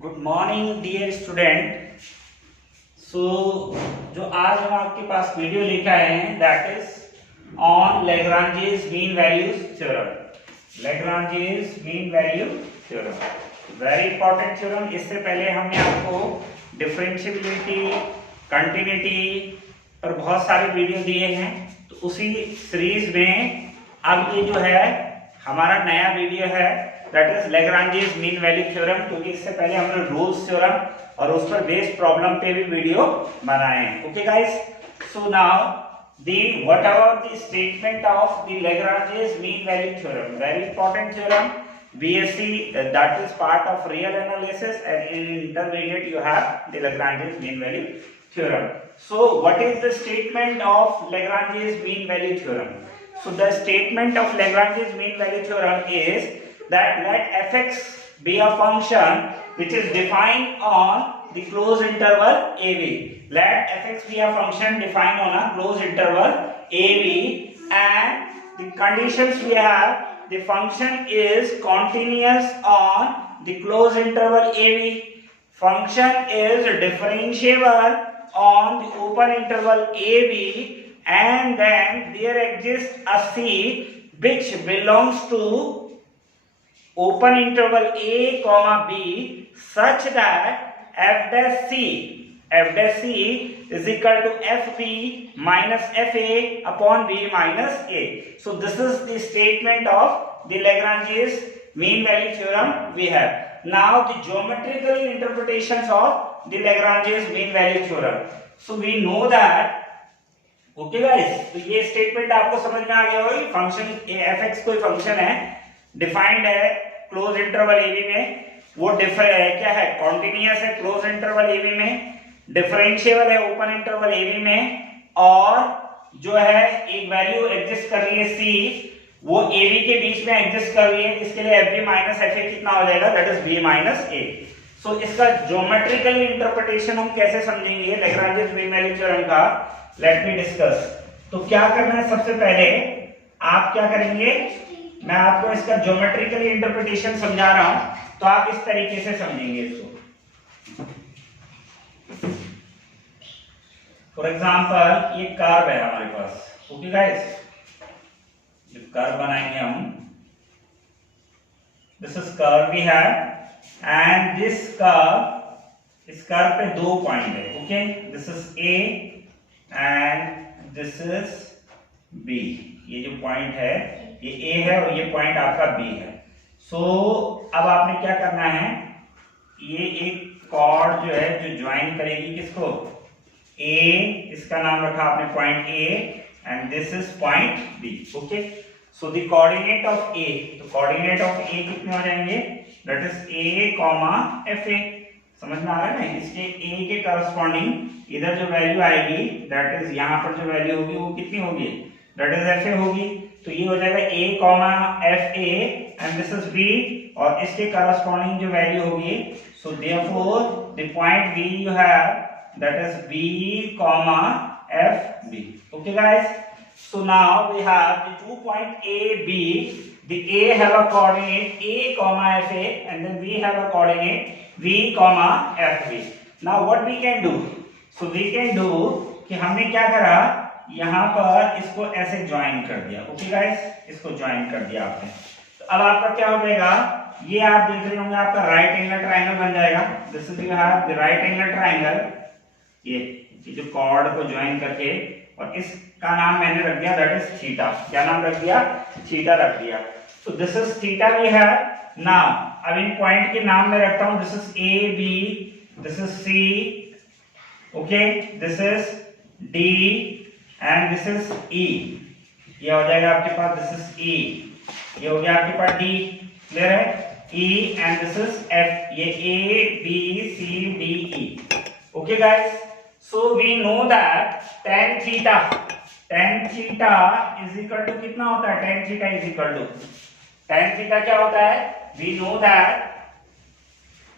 Good morning dear student. So जो आज हम आपके पास वीडियो लेकर आए हैं that is on Lagrange's mean values theorem. Lagrange's mean value theorem very important theorem. इससे पहले हमने आपको डिफरेंशिएबिलिटी, कंटिन्यूटी पर बहुत सारे वीडियो दिए हैं। तो उसी सीरीज में अब ये जो है हमारा नया वीडियो है that is Lagrange's mean value theorem, क्योंकि इससे पहले हमने रूल्स थ्योरम और उस पर बेस्ड प्रॉब्लम पे भी वीडियो बनाए हैं। Okay guys, so now the what about the statement of the Lagrange's mean value theorem, very important theorem. BSc that is part of real analysis, and in intermediate you have the Lagrange's mean value theorem. So what is the statement of Lagrange's mean value theorem? So the statement of Lagrange's mean value theorem is that let fx be a function which is defined on the closed interval AB. Let fx be a function defined on a closed interval AB, and the conditions we have: the function is continuous on the closed interval AB, function is differentiable on the open interval AB, and then there exists a C which belongs to open interval A comma B such that f dash C is equal to fb minus fa upon b minus a. So this is the statement of the Lagrange's mean value theorem we have. Now the geometrical interpretations of the Lagrange's mean value theorem. So we know that, okay guys, तो ये statement आपको समझ में आ गया होगा। Function fx कोई function है, defined है क्लोज इंटरवल ए बी में, वो क्या है, कॉन्टिन्यूअस है क्लोज इंटरवल ए बी में, डिफरेंशिएबल है ओपन इंटरवल ए बी में, और जो है एक वैल्यू एग्जिस्ट कर रही है c, वो ए बी के बीच में एग्जिस्ट कर रही है। इसके लिए F B minus F A कितना हो जाएगा, that is B minus A. So इसका ज्योमेट्रिकल इंटरप्रिटेशन हम कैसे समझेंगे लैग्रांजेस मीन वैल्यू थ्योरम का, लेट मी डिस्कस। तो क्या करना है, सबसे पहले आप क्या करेंगे, मैं आपको इसका ज्योमेट्रिकल इंटरप्रिटेशन समझा रहा हूं, तो आप इस तरीके से समझेंगे इसको। फॉर एग्जांपल ये कर्व है हमारे पास, ओके गाइस, कर्व बनाएंगे हम, this is curve we have, and this curve, इस कर्व पे दो पॉइंट है, okay, this is A and this is B. ये जो पॉइंट है ये ए है और ये पॉइंट आपका बी है। सो अब आपने क्या करना है, ये एक कॉर्ड जो है जो ज्वाइन करेगी किसको, ए, इसका नाम रखा आपने point A, and this is point B, okay. So the coordinate of A, तो कोऑर्डिनेट ऑफ ए कितने हो जाएंगे, that is A comma F A. समझ में आ रहा है ना, इसके ए के करस्पॉन्डिंग इधर जो वैल्यू आएगी दैट इज यहाँ पर जो वैल्यू होगी वो कितनी होगी, दैट इज एफ ए होगी। तो ये हो जाएगा a comma F A and this is b, और इसके करस्पॉन्डिंग जो वैल्यू होगी, so therefore the point b you have that is b comma F B, okay guys. So now we have the two point a b, the a have a coordinate a comma f a, and then we have a coordinate v comma f b. Now what we can do, so we can do कि हमने क्या करा, यहां पर इसको ऐसे join कर दिया, ओके गाइस, इसको ज्वाइन कर दिया आपने। तो अब आपका क्या हो जाएगा, ये आप देख रहे होंगे आपका राइट एंगल ट्रायंगल बन जाएगा। This is you have the right angle triangle, ये जो कॉर्ड को ज्वाइन करके, और इसका नाम मैंने रख दिया दैट इज थीटा। क्या नाम रख दिया, थीटा रख दिया। तो this is theta we have. Now अब इन पॉइंट के नाम मैं रखता हूं, this is A B, this is C, okay, this is D and this is E. ये हो जाएगा आपके पास, दिस इज ई, ये हो गया आपके पास डी, क्लियर है, E and this is F, ये A B C D E, okay guys. So we know that tan theta is equal to कितना होता है, tan theta is equal to, tan theta क्या होता है, we know that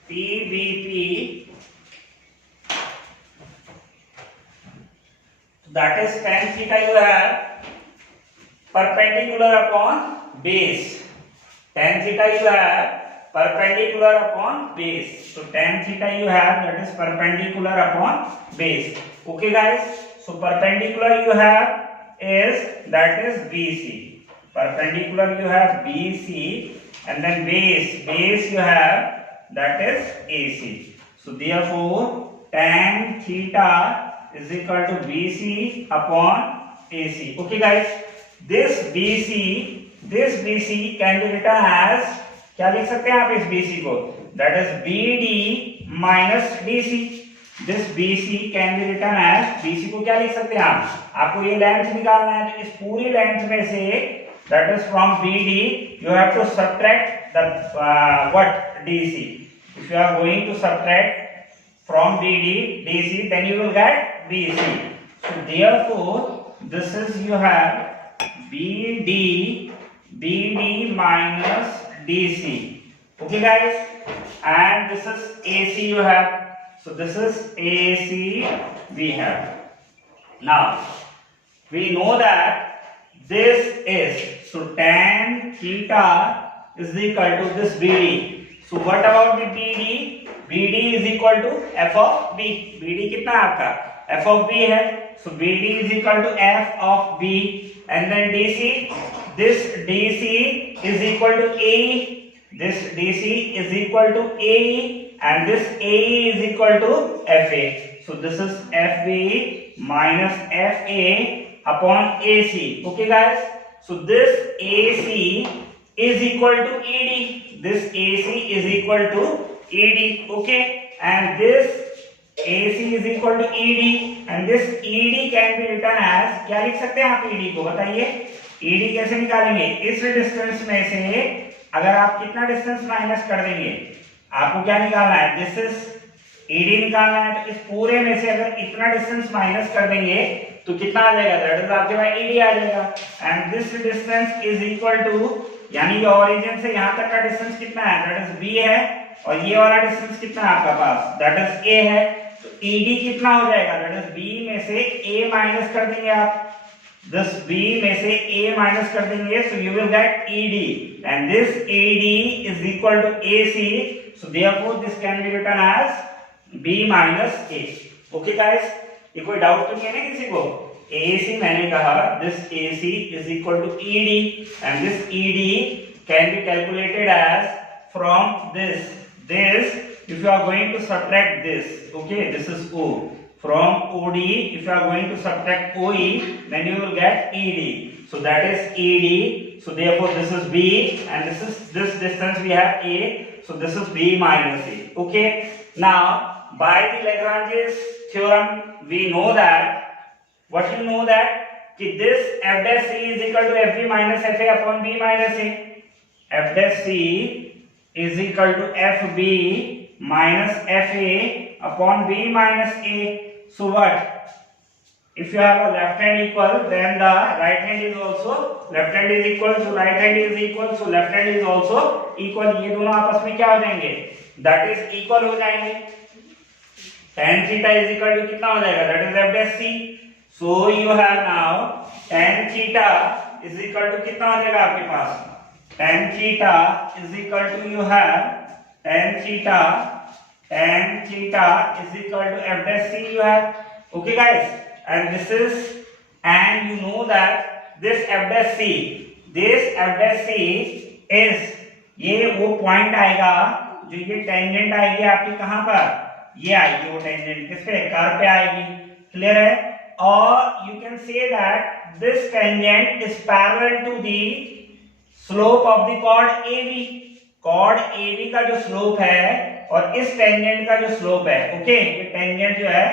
P B P, that is tan theta you have perpendicular upon base, tan theta you have perpendicular upon base. So tan theta you have, that is perpendicular upon base. Okay guys, so perpendicular you have is, that is BC. Perpendicular you have BC, and then base you have, that is AC. So therefore tan theta is equal to BC upon AC. Okay guys, this BC can be written as, क्या लिख सकते हैं आप इस BC को, that is BD minus DC. This BC can be written as, BC को क्या लिख सकते हैं आपको ये लेंथ निकालना है, तो इस पूरी लेंथ में से, that is from BD you have to subtract the what, DC. If you are going to subtract from BD DC, then you will get BC. So therefore this is, you have BD minus DC. Okay guys, and this is AC you have. So this is AC we have. Now we know that this is, so tan theta is equal to this BD. So what about the BD? BD is equal to f of B. BD कितना है आपका, f of B है. So BD is equal to f of B, and then DC, this DC is equal to AE. This DC is equal to AE, and this AE is equal to FA. So this is FB minus FA upon AC. Okay guys, so this AC is equal to ED. This AC is equal to ED. Okay, and this AC is equal to ED, and this ED can be written as, क्या लिख सकते हैं आप ED को, बताइए ED कैसे निकालेंगे. इस डिस्टेंस में से अगर आप कितना डिस्टेंस माइनस कर देंगे, आपको क्या निकालना है, दिस इज ED निकालना है. तो इस पूरे में से अगर इतना डिस्टेंस माइनस कर देंगे तो कितना आ जाएगा, दैट इज आपके पास ED आ जाएगा. And this distance is equal to, यानी कि ओरिजिन से यहाँ तक का डिस्टेंस कितना है, दैट इज B है, और ये वाला डिस्टेंस कितना है आपका पास, दैट इज A है. तो ED कितना हो जाएगा, दैट इज B में से A माइनस कर देंगे आप, this B में से A माइनस कर देंगे, so you will get ED, and this ED is equal to AC. So therefore this can be written as B minus A. Okay guys, ये कोई डाउट तो नहीं है ना किसी को. AC मैंने कहा, this AC is equal to ED, and this ED can be calculated as from this. If you are going to subtract this, okay, this is O. From OD, if you are going to subtract OE, then you will get ED. So that is ED. So therefore this is B, and this distance we have A. So this is B minus A. Okay. Now by the Lagrange's theorem, we know that, what you know that, this f dash C is equal to FB minus FA upon B minus A. F dash C is equal to FB minus FA upon B minus A. So what? If you have a left hand equal, then the right hand is also, left hand is equal, so right hand is equal, so left hand is also equal. ये दोनों आपस में क्या हो जाएंगे, that is equal हो जाएंगे. tan theta is equal to कितना हो जाएगा, that is f dash c. So you have now tan theta is equal to कितना हो जाएगा आपके पास, tan theta is equal to, you have tan theta is equal to f dash c you have. Okay guys, and this is, and you know that this f dash c is, ये वो point आएगा जो ये tangent आएगी आपकी कहां पर, ये आएगी वो टेंजेंट किस पे, कर्व पे आएगी. क्लियर है. और you can say that this tangent is parallel to the slope of the chord AB. Chord AB का जो स्लोप है और इस टेंजेंट का जो स्लोप है, ओके, ये टेंजेंट जो है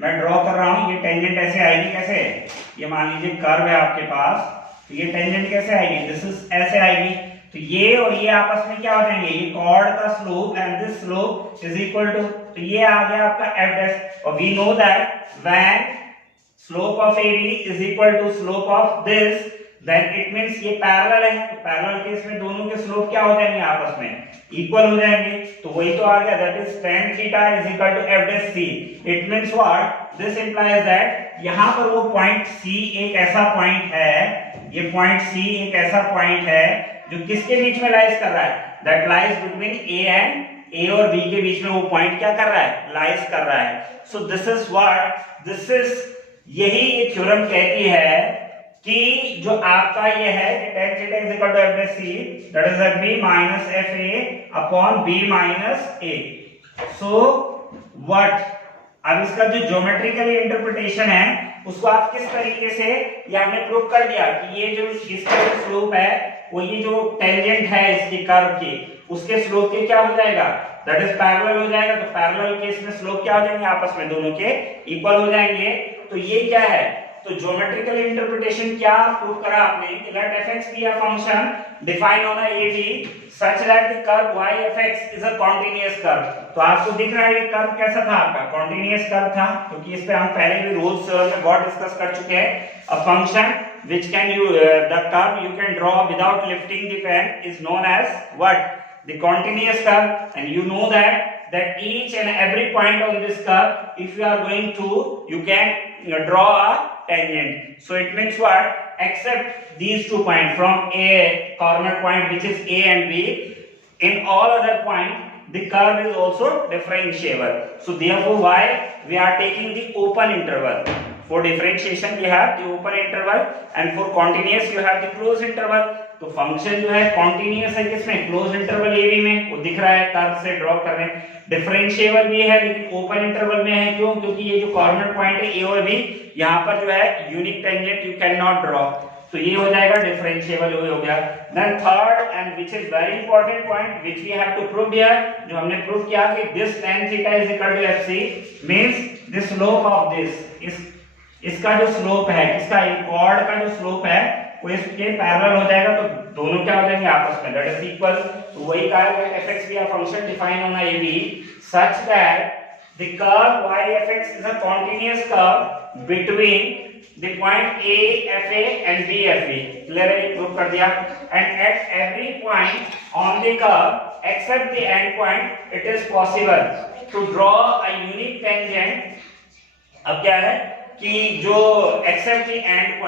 मैं ड्रॉ कर रहा हूं, ये टेंजेंट ऐसे आएगी, कैसे, ये मान लीजिए कर्व है आपके पास, तो ये टेंजेंट कैसे आएगी, दिस इज ऐसे आएगी. तो ये और ये आपस में क्या हो जाएंगे, ये कॉर्ड का slope and this slope is equal to, तो ये आ गया आपका f dash. और we know that when slope of AB is equal to slope of this, then it means ये पैरेलल है. तो पैरेलल केस में दोनों के स्लोप क्या हो जाएंगे, आपस में इक्वल हो जाएंगे. तो वही तो आ गया, that is tan theta is equal to f dash c. It means what? This implies that यहाँ पर वो पॉइंट C एक ऐसा पॉइंट है, ये पॉइंट C एक ऐसा पॉइंट है जो किसके बीच में लाइज कर रहा है, that lies between A and A और बी के बीच में वो पॉइंट क्या कर रहा है, लाइज कर रहा है। सो this is what this is, यही ये थ्योरम कहती है कि जो आपका ये है कि tan theta is equal to f by c that is fb minus fa upon b minus a। So what, अब इसका जो ज्योमेट्रिकली इंटरप्रिटेशन है उसको आप किस तरीके से, ये हमने प्रूव कर दिया कि ये जो इसका जो स्लोप है वो ये जो टेंजेंट है इसके कर्व की उसके स्लोप के क्या हो जाएगा, दैट इज पैरेलल हो जाएगा। तो पैरेलल केस में स्लोप क्या हो जाएंगे, आपस में दोनों के इक्वल हो जाएंगे। तो ये क्या है, तो ज्योमेट्रिकल इंटरप्रिटेशन क्या प्रूव करा आपने कि late fx be a function defined on a AB such that the curve yfx is a continuous curve। तो आपको दिख रहा है ये कर्व कैसा था, आपका कॉन्टिन्यूअस कर्व था, क्योंकि इस पे हम पहले भी रोल्स में बहुत डिस्कस कर चुके हैं। A function which can you the curve you can draw without lifting the pen is known as what, the continuous curve। and you know that each and every point on this curve, if you are going to, you can draw a tangent। so it means what, except these two points from a corner point which is a and b, in all other point the curve is also differentiable। so therefore why we are taking the open interval, for differentiation we have the open interval and for continuous you have the closed interval। तो function जो है continuous है किसमें, close interval A B में, वो दिख रहा है कर्व से ड्रॉ कर रहे हैं। डिफरेंशिएबल भी है लेकिन ओपन इंटरवल में है, क्यों, क्योंकि ये जो कॉर्नर पॉइंट है ए और बी, यहाँ पर जो है unique tangent you can not draw, तो ये हो जाएगा डिफरेंशिएबल हो गया। Then third and which is very important point which we have to prove here, जो हमने प्रूव किया कि this tan theta is equal to fc means the slope of this, इसका जो स्लोप है, इसका कॉर्ड का जो स्लोप है वो इसके पैरेलल हो जाएगा, तो दोनों क्या हो जाएंगे आपस में, दैट इज इक्वल। तो वही कहा है fx be a function defined on a AB such that the curve yfx is a continuous curve between the point A fa and B fa। Clearly prove कर दिया। and at every point on the curve except the end point it is possible to draw a unique tangent। अब क्या है कि जो accept the end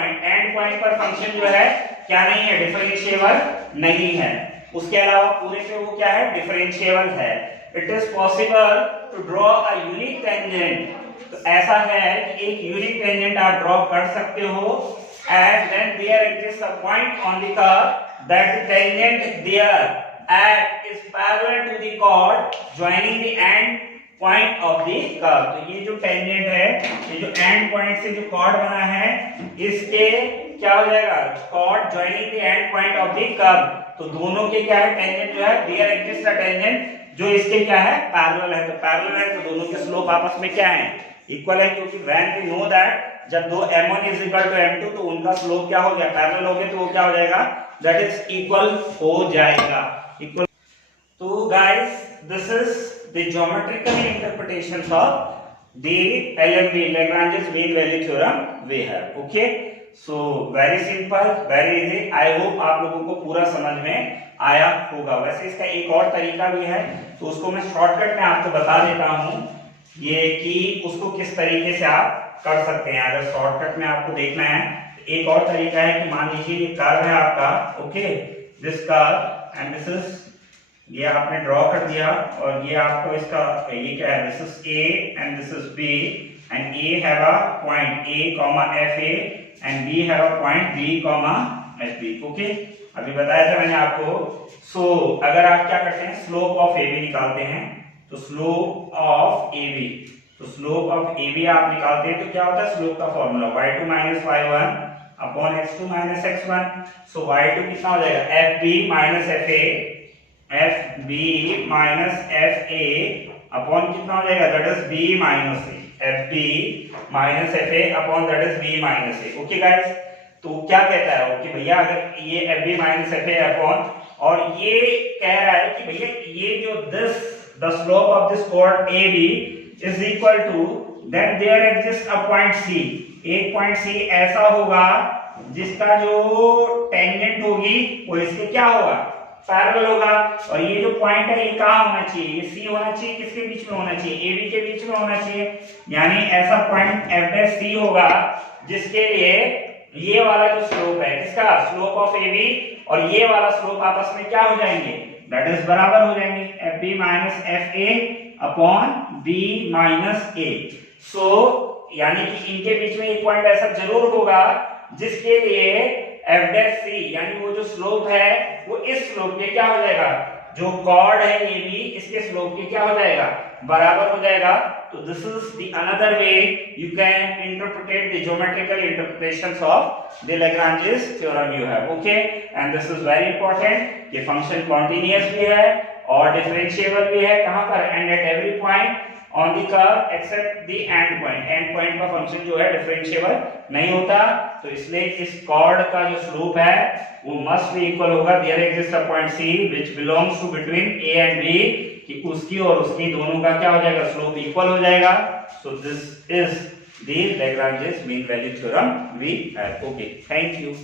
point पर function जो है क्या नहीं है, डिफरेंशिएबल नहीं है, उसके अलावा पूरे पे वो क्या है, डिफरेंशिएबल है। It is possible to draw a unique tangent, तो ऐसा है कि एक यूनिक टेंजेंट आप ड्रॉ कर सकते हो and then there exist a point on the curve that the tangent there at is parallel to the chord joining the end point of the curve. तो ये जो टेंजेंट है, ये जो एंड पॉइंट से जो कॉर्ड बना है इसके क्या हो जाएगा, chord joining the end point of the curve. तो दोनों के क्या है, टेंजेंट जो है देयर एग्जिस्ट अ टेंजेंट जो इसके क्या है, पैरेलल है। तो पैरेलल है तो दोनों के स्लोप आपस में क्या है, इक्वल है, क्योंकि व्हेन वी नो दैट जब दो m1 is equal to m2 तो उनका स्लोप क्या हो गया, पैरेलल हो गया, तो वो क्या हो जाएगा, दैट इज इक्वल हो जाएगा, इक्वल। तो guys this is the geometrical interpretations of the LMV, Lagrange's mean value theorem we have। okay, so very simple, very easy। I hope आप लोगों को पूरा समझ में आया होगा। वैसे इसका एक और तरीका भी है, तो उसको मैं शॉर्टकट में आपको बता देता हूँ, ये कि उसको किस तरीके से आप कर सकते हैं। अगर शॉर्टकट में आपको देखना है तो एक और तरीका है कि मान लीजिए ये कर्व है आपका, okay, this curve and this is, ये आपने ड्रॉ कर दिया और ये आपको इसका ये क्या है, this is A and this is B and A have a point A, FA and B have a point B, FB। Okay, अभी बताया था मैंने आपको। सो अगर आप क्या करते हैं, स्लोप ऑफ AB निकालते हैं, तो स्लोप ऑफ AB, तो स्लोप ऑफ AB आप निकालते हैं तो क्या होता है, स्लोप का formula y2 minus y1 upon x2 minus x1। सो y2 कितना हो जाएगा, FB minus FA, FB minus FA upon कितना हो जाएगा, that is B minus A, FB minus FA upon that is B minus A। Okay guys, तो क्या कहता है कि भैया अगर ये FB माइनस FA अपॉन, और ये कह रहा है कि भैया ये जो this the slope of this chord AB is equal to, then there exist a point C, एक पॉइंट C ऐसा होगा जिसका जो टेंजेंट होगी वो इसके क्या होगा, पैरेलल होगा। और ये जो पॉइंट है ये कहाँ होना चाहिए, ये C होना चाहिए, किसके बीच में होना चाहिए, AB के बीच में होना चाहिए। यानी ऐसा पॉइंट F' होगा जिसके लिए ये वाला जो स्लोप है, किसका, स्लोप ऑफ AB और ये वाला स्लोप आपस में क्या हो जाएंगे, दैट इज बराबर हो जाएंगे F B minus F A upon B minus A. So यानी कि इनके बीच में एक पॉइंट ऐसा जरूर होगा जिसके लिए एफ डैश सी यानी वो जो स्लोप है वो इस स्लोप के क्या हो जाएगा, जो कॉर्ड है ये भी इसके स्लोप के क्या हो जाएगा, बराबर हो जाएगा। तो this is the another way you can interpret the geometrical interpretations of the Lagrange's theorem you have. Okay, and this is very important. ये फंक्शन कॉन्टिन्यूअस भी है और डिफरेंशिएबल भी है, कहां पर, and at every point on the curve except the end point. End point का function जो है डिफरेंशिएबल नहीं होता, तो इसलिए इस कॉर्ड का जो स्लोप है वो मस्ट बी इक्वल होगा there exist a point C which belongs to between A and B, कि उसकी और उसकी दोनों का क्या हो जाएगा, स्लोप इक्वल हो जाएगा। So this is the Lagrange's mean value theorem we have. Okay, thank you.